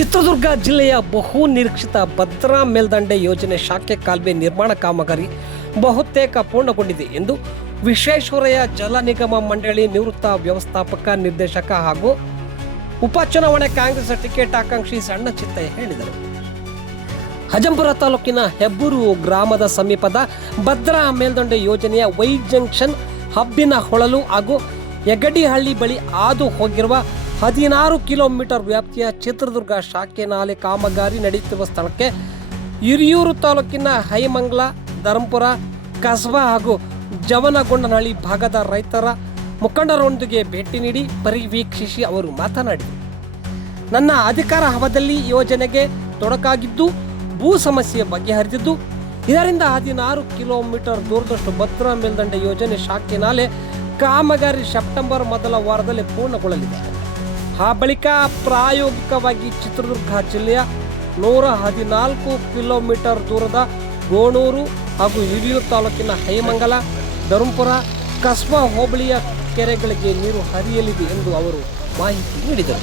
ಚಿತ್ರದುರ್ಗ ಜಿಲ್ಲೆಯ ಬಹು ನಿರೀಕ್ಷಿತ ಭದ್ರಾ ಮೇಲ್ದಂಡೆ ಯೋಜನೆ ಶಾಖೆ ಕಾಲುವೆ ನಿರ್ಮಾಣ ಕಾಮಗಾರಿ ಬಹುತೇಕ ಪೂರ್ಣಗೊಂಡಿದೆ ಎಂದು ವಿಶ್ವೇಶ್ವರಯ್ಯ ಜಲ ನಿಗಮ ಮಂಡಳಿ ನಿವೃತ್ತ ವ್ಯವಸ್ಥಾಪಕ ನಿರ್ದೇಶಕ ಹಾಗೂ ಉಪಚುನಾವಣೆ ಕಾಂಗ್ರೆಸ್ ಟಿಕೆಟ್ ಆಕಾಂಕ್ಷಿ ಸಣ್ಣ ಚಿತ್ತಯ್ಯ ಹೇಳಿದರು. ಅಜ್ಜಂಪುರ ತಾಲೂಕಿನ ಹೆಬ್ಬೂರು ಗ್ರಾಮದ ಸಮೀಪದ ಭದ್ರಾ ಮೇಲ್ದಂಡೆ ಯೋಜನೆಯ ವೈ ಜಂಕ್ಷನ್, ಹಬ್ಬಿನ ಹೊಳಲು ಹಾಗೂ ಯಗಡಿಹಳ್ಳಿ ಬಳಿ ಹಾದು ಹೋಗಿರುವ 16 ಕಿಲೋಮೀಟರ್ ವ್ಯಾಪ್ತಿಯ ಚಿತ್ರದುರ್ಗ ಶಾಖೆ ನಾಲೆ ಕಾಮಗಾರಿ ನಡೆಯುತ್ತಿರುವ ಸ್ಥಳಕ್ಕೆ ಹಿರಿಯೂರು ತಾಲೂಕಿನ ಹೈಮಂಗಲ, ಧರ್ಮಪುರ, ಕಸಬಾ ಹಾಗೂ ಜವನಗೊಂಡನಹಳ್ಳಿ ಭಾಗದ ರೈತರ ಮುಖಂಡರೊಂದಿಗೆ ಭೇಟಿ ನೀಡಿ ಪರಿವೀಕ್ಷಿಸಿ ಅವರು ಮಾತನಾಡಿದರು. ನನ್ನ ಅಧಿಕಾರ ಅವಧಿಯಲ್ಲಿ ಯೋಜನೆಗೆ ತೊಡಕಾಗಿದ್ದು ಭೂ ಸಮಸ್ಯೆ ಬಗೆಹರಿದಿದ್ದು, ಇದರಿಂದ 16 ಕಿಲೋಮೀಟರ್ ದೂರದಷ್ಟು ಭದ್ರಾ ಮೇಲ್ದಂಡೆ ಯೋಜನೆ ಶಾಖೆ ನಾಲೆ ಕಾಮಗಾರಿ ಸೆಪ್ಟೆಂಬರ್ ಮೊದಲ ವಾರದಲ್ಲಿ ಪೂರ್ಣಗೊಳ್ಳಲಿದೆ. ಆ ಬಳಿಕ ಪ್ರಾಯೋಗಿಕವಾಗಿ ಚಿತ್ರದುರ್ಗ ಜಿಲ್ಲೆಯ 114 ಕಿಲೋಮೀಟರ್ ದೂರದ ಗೋಣೂರು ಹಾಗೂ ಹಿರಿಯೂರು ತಾಲೂಕಿನ ಹೈಮಂಗಲ, ಧರ್ಮಪುರ, ಕಸಬಾ ಹೋಬಳಿಯ ಕೆರೆಗಳಿಗೆ ನೀರು ಹರಿಯಲಿದೆ ಎಂದು ಅವರು ಮಾಹಿತಿ ನೀಡಿದರು.